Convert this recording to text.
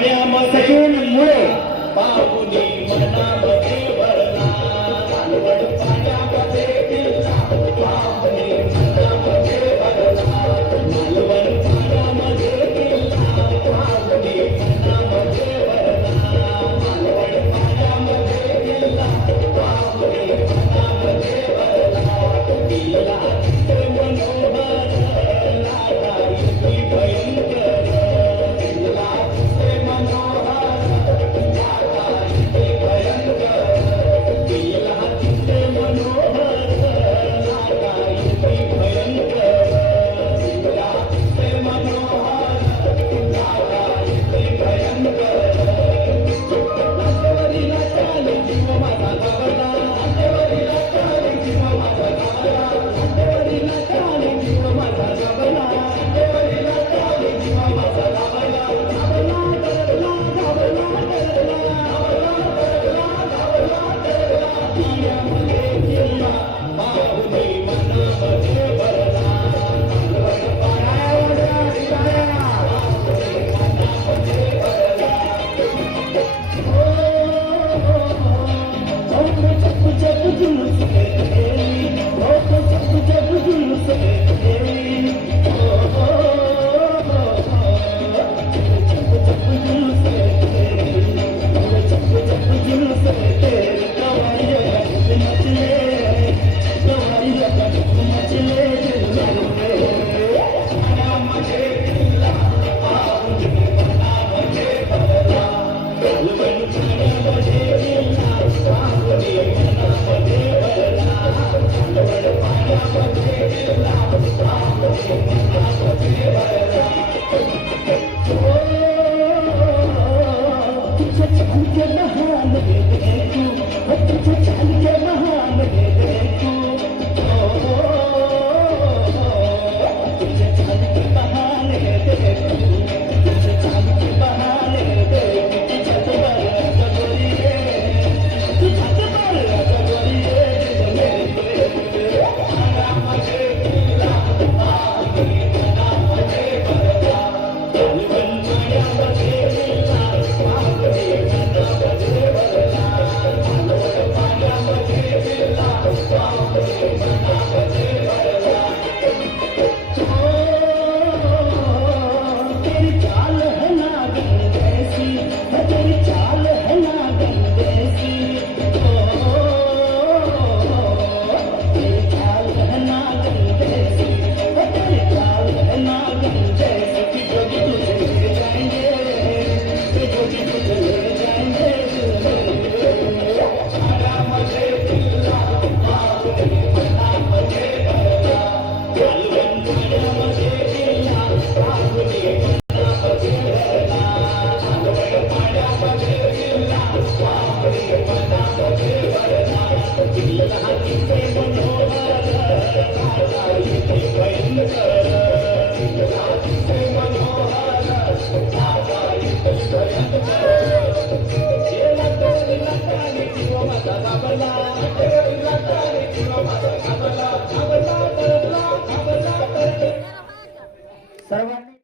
पाण्यामधून मुळे पाहुनी मनामध्ये भरला मालवण पाण्यामध्ये गेला पाहुनी मनामध्ये भरला मालवण पाण्यामध्ये गेला पाहुनी मनामध्ये भरला मालवण पाण्यामध्ये गेला पाहुनी मनामध्ये भरला गेला ते मनोहर लाटा इतकी भयंकर गेला ते मनोहर लाटा इतकी भयंकर गेला ते मनोहर लाटा इतकी भयंकर गेला ते मनोहर लाटा इतकी भयंकर लाटेवरील चाली जीव माझा घाबरला लाटेवरील चाली जीव माझा घाबरला लाटेवरील चाली जीव माझा घाबरला लाटेवरील चाली जीव माझा घाबरला घाबरला डरला घाबरला डरला घाबरला डरला घाबरला पाण्यामध्ये गेला पाहुनी मनामध्ये भरला मालवण पाण्यामध्ये गेला पाहुनी मनामध्ये भरला जग जग जुलूस घेते जग जग जुलूस घेते जग जग जुलूस घेते जग जग जुलूस घेते गवाई मचले गवाई मचले पाण्यामध्ये गेला पाहुनी मनामध्ये भरला मालवण पाण्यामध्ये गेला पाहुनी मनामध्ये भरला मालवण पाण्यामध्ये गेला पाहुनी मनामध्ये भरला